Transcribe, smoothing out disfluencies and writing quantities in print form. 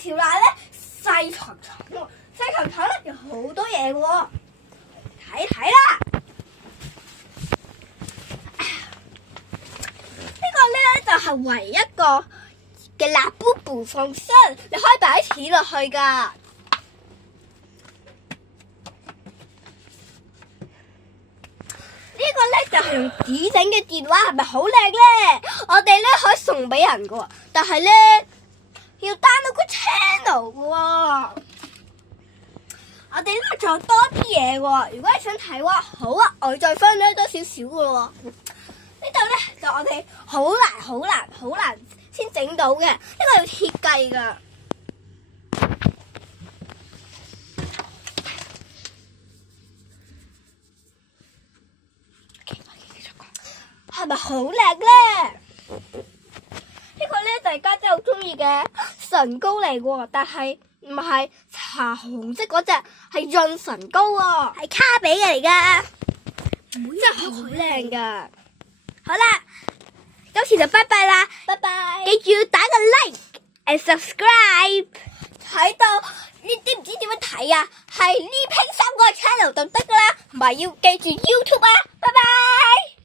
紹下咧細長長喎，細長長咧有好多嘢嘅喎，睇睇啦。呢個咧就係唯一一個嘅蠟布播放箱，你可以擺錢落去㗎。呢個咧就係用紙整嘅電話，係咪好靚咧？我哋咧可以送俾人㗎喎，但係咧要 download 個 channel 㗎喎。我哋呢度仲有多啲嘢喎，如果你想睇嘅話，好啊，我再分享多少少㗎喎。呢度咧就我哋好難先整到嘅，呢個要設計㗎。係咪好靚咧？呢個咧大家真係好中意嘅唇膏嚟喎，但係唔係搽紅色嗰隻，係潤唇膏喎，係卡比嘅嚟㗎，真係好靚㗎。好啦，今次就拜拜啦，拜拜！記住要打個 like and subscribe。睇到呢啲唔知點樣睇啊？係呢拼3個 channel 就得㗎啦，唔係要記住 YouTube 啊！拜拜。